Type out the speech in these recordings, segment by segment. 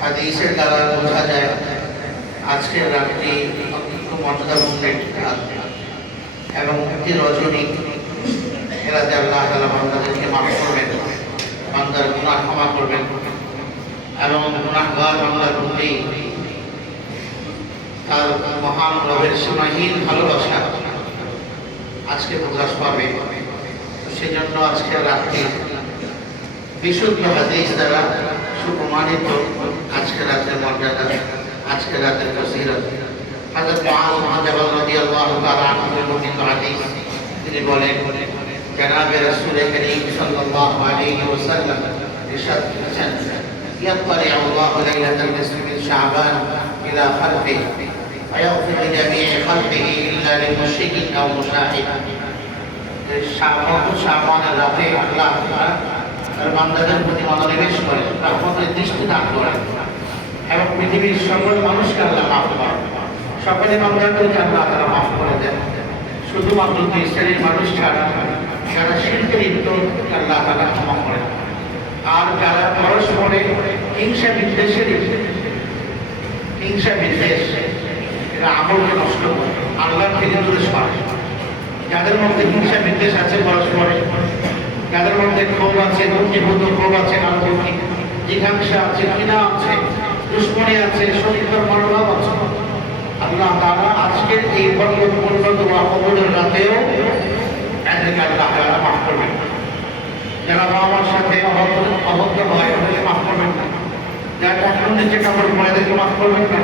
হাদিসের দ্বারা বোঝা যায়, আজকের রাত্রি অত্যন্ত মর্যাদাপূর্ণ একটি রাত। এবং একটি রজনী, এরা যে আল্লাহ তালা বান্দাদেরকে মাফ করবেন, বান্দার গুণা ক্ষমা করবেন, এবং গুণাহগার বান্দার প্রতি তার মহান রবের সীমাহীন ভালোবাসা আজকে প্রকাশ পাবে। সেজন্য আজকে রাত্রি বিশুদ্ধ হাদিস দ্বারা সুপ্রমাণিত আজকে রাতের মর্যাদা আজকে রাতের ফসিরত হযরত মুআজ বিন জাবাল রাদিয়াল্লাহু তাআলা আনহু বর্ণিত হাদিস তিনি বলেন জনাবে রাসূল করিম সাল্লাল্লাহু আলাইহি ওয়াসাল্লাম ইরশাদ করেছেন يطلع الله ليلة النصف من شعبان إلى خلقه فيغفر لجميع خلقه إلا لمشرك أو مشاهد শাবানের রাতে আল্লাহ তার বান্দাদের প্রতি মনোনিবেশ করে রহমতের দৃষ্টি দান করেন এবং পৃথিবীর সকল মানুষকে আল্লাহ মাফ করেন। সকলে বান্দাদেরকে আল্লাহ তারা মাফ করে দেন। শুধুমাত্র দুই শ্রেণির মানুষ ছাড়া যারা শিল্পের লিপ্ত, আল্লাহ তারা ক্ষমা করেন আর যারা পরস্পরে হিংসা বিদ্বেষের হিংসা বিদ্বেষ, এরা আমলকে নষ্ট করে আল্লাহ থেকে দূরে সরে যাদের মধ্যে হিংসা বিদ্বেষ আছে পরস্পরে যাদের মধ্যে ক্ষোভ আছে দুঃখীভূত ক্ষোভ আছে আনুভূতি জিজ্ঞাসা আছে কিনা আছে, দুশ্মনী আছে শরীরের মনোভাব আছে। আল্লাহ তারা আজকের এই বর্গপূর্ণ বা কবরের রাতেও এদেরকে আল্লাহ তারা মাফ করবেন। যারা বাবা মার সাথে অভদ্র হয়, ওদেরকে মাফ করবেন না। যারা এখন নিচে কাপড় পরে মাফ করবেন না।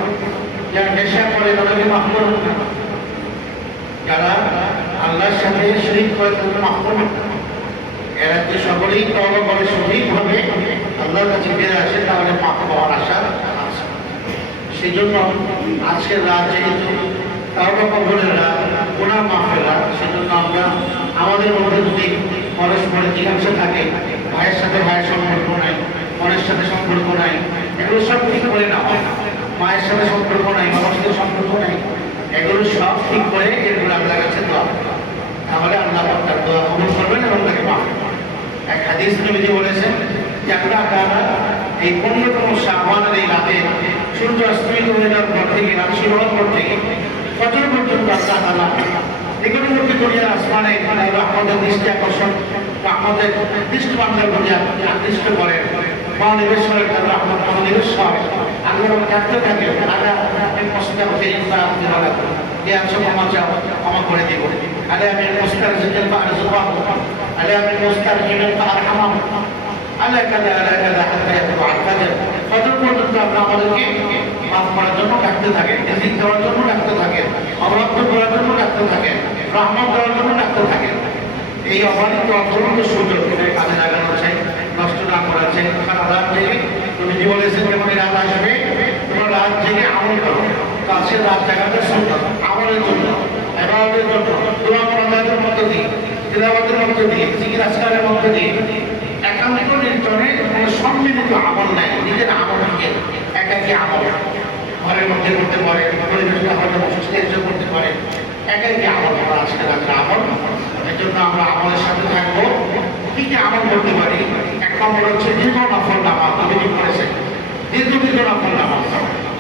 যারা নেশা করে, তাদেরকে মাফ করবেন না। যারা আল্লাহর সাথে শরীর করে, তাদেরকে মাফ করবেন না। এরা যদি সকলেই তবা করে সঠিকভাবে আল্লাহর কাছে ফিরে আসে, তাহলে মাফ পাওয়ার আশা আছে। সেই জন্য আজকের রাত যেহেতু তাওবা কবরের রাত, গুনাহ মাফের রাত, সেজন্য আমরা আমাদের মধ্যে যদি পরস্পরের জিজ্ঞাসা থাকে, ভাইয়ের সাথে ভাইয়ের সম্পর্ক নাই মনের সাথে সম্পর্ক নাই, এগুলো সব ঠিক করে না হয়। মায়ের সাথে সম্পর্ক নাই, বাবার সাথে সম্পর্ক নাই, এগুলো সব ঠিক করে এগুলো আল্লাহর কাছে দোয়া তাহলে আল্লাহ তার দোয়া কবুল করবেন এবং তাকে করবেন। এক হাদিস নবীজি বলেছেন যে আমরা তারা এই পনেরোতম শাহবানের এই রাতে সূর্য অস্তমিত হয়ে যাওয়ার পর থেকে, রাত শুরু হওয়ার পর থেকে ফজর পর্যন্ত আল্লাহ তালা নিকটবর্তী করিয়া আসমানে আমাদের দৃষ্টি আকর্ষণ আমাদের দৃষ্টি প্রতি আকৃষ্ট করেন। মহানিবেশ করেন তার রহমত মহানিবেশ থাকে আল্লাহ আমি কষ্ট করতে আপনি ভালো যে আছো ক্ষমা চাও, ক্ষমা করে দিব। আলে আমি মুস্তার জিজ্ঞেল বা আরজুবাহ আলে আমি মুস্তার জিমেল বা আরহামাম আলে কাদা আলে কাদা হাত্তা ইয়াকুল আকাদার ফজর পর্যন্ত আমরা আমাদেরকে মাফ করার জন্য ডাকতে থাকেন রিজিক দেওয়ার জন্য ডাকতে থাকেন অবরদ্ধ করার জন্য ডাকতে থাকেন এই অবাধিত অপরন্ত সুযোগ কাজে লাগানো চাই নষ্ট না করা চাই সারা রাত জেগে তুমি যে বলেছেন যখন রাত আসবে তোমার রাত জেগে আমল করো কাছে রাত জায়গাতে সুন্দর আমলের জন্য জন্য দোয়া প্রদানের মধ্য দিয়ে তিলাবাতের মধ্য দিয়ে আসকারের মধ্য দিয়ে। একান্ত নির্জনে সম্মিলিত আমল নাই, নিজের আমল নিজের একাকি আমল। ঘরের মধ্যে করতে পারে, পরিবেশটা হয়তো সুস্থ করতে পারে, একাকি আমল করা আজকে রাত্রে আমল। এই জন্য আমরা আমলের সাথে থাকব। কি কি আমল করতে পারি? এক নম্বর হচ্ছে দীর্ঘ নফল নামাজ, অভিযোগ করেছেন দীর্ঘ দীর্ঘ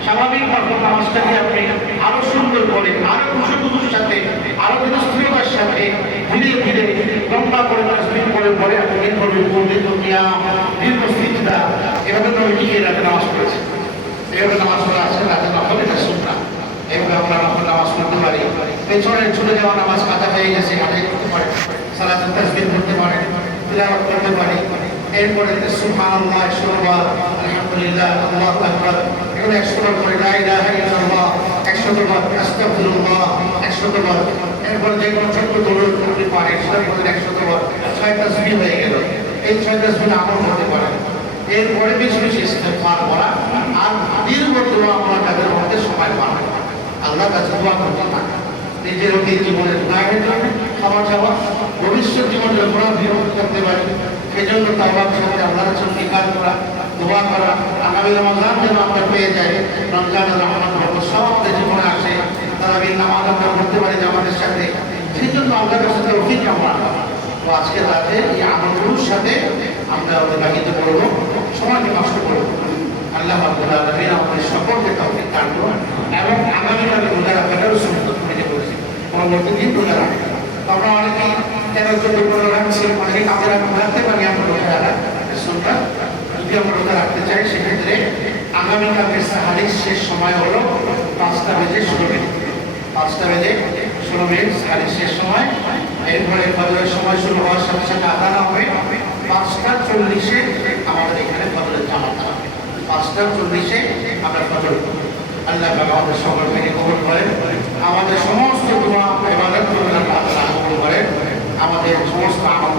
স্বাভাবিক নফল নামাজটাকে আপনি আরও সুন্দর করে, আরও খুশুখুশুর সাথে, আরও স্থিরতার সাথে ধীরে ধীরে লম্বা করে তাসবিহ করে পরে আপনি দীর্ঘ দীর্ঘ দীর্ঘ দীর্ঘ সিজদা এভাবে তো কি রাতে নামাজ পড়েছে। এভাবে নামাজ পড়া আছে, রাতে নফল এটা সুন্নাহ। এভাবে আমরা নফল নামাজ পড়তে পারি। পেছনে ছুটে যাওয়া নামাজ কাজা হয়ে গেছে আদায় করতে পারে। সালাত তাসবিহ করতে পারে, তিলাওয়াত করতে পারে। এরপরে সুবহানাল্লাহ একশোবার আলহামদুলিল্লাহ, আল্লাহু আকবার। এগুলো একশোবার করে লা ইলাহা ইল্লাল্লাহ একশোবার আস্তাগফিরুল্লাহ একশোবার এরপরে যে ছোট্ট দরুদ আপনি পারেন মধ্যে একশোবার ছয় তাসবিহ হয়ে গেল। এই ছয় তাসবিহ আমল করতে পারেন। এরপরে বেশি বেশি ইস্তেগফার করা আর দীর্ঘ দোয়া আমরা তাদের মধ্যে সময় পান আল্লাহ কাছে দোয়া করতে থাকা। নিজের অতীত জীবনের গুণাহের জন্য ক্ষমা চাওয়া ভবিষ্যৎ জীবনের অপরাধ করতে পারি। সেজন্য তাওবার সাথে আল্লাহর কাছে অঙ্গীকার করা দোয়া করা। আগামী রমজান যেন আমরা পেয়ে যাই রমজানের রহমান রহমত সব জীবনে আসে। তারা এই নামাজ আমরা পড়তে পারি আমাদের সাথে। সেই জন্য আল্লাহর কাছে তৌফিক আমরা তো আজকে রাতে এই আমলগুলোর সাথে আমরা অতিবাহিত করব। আল্লাহ আব্দুল আলমীর আমাদের সকলকে তৌফিক দান এবং আগামীকালে রোজা রাখাটাও সুন্দর করে বলেছি পরবর্তী দিন রোজা রাখা আমরা অনেকেই তেরো চোদ্দ পনেরো রাখছি অনেকে কাজে রাখতে পারি আমরা রোজা রাখা সুন্দর রাখতে চাই, সেক্ষেত্রে আগামীকালকে সাহারির শেষ সময় পাঁচটা বেজে ষোলো মিনিট। পাঁচটা বেজে ষোলো মিনিট সাহারির শেষ সময়। এরপরে ফজরের সময় শুরু হওয়ার সাথে সাথে হবে পাঁচটা চল্লিশে আমাদের এখানে ফজরের পাঁচটা চল্লিশে আমরা ফজর আল্লাহ আমাদের সকলকে কবুল করেন। আমাদের সমস্ত দোয়া আমাদের সমস্ত আমল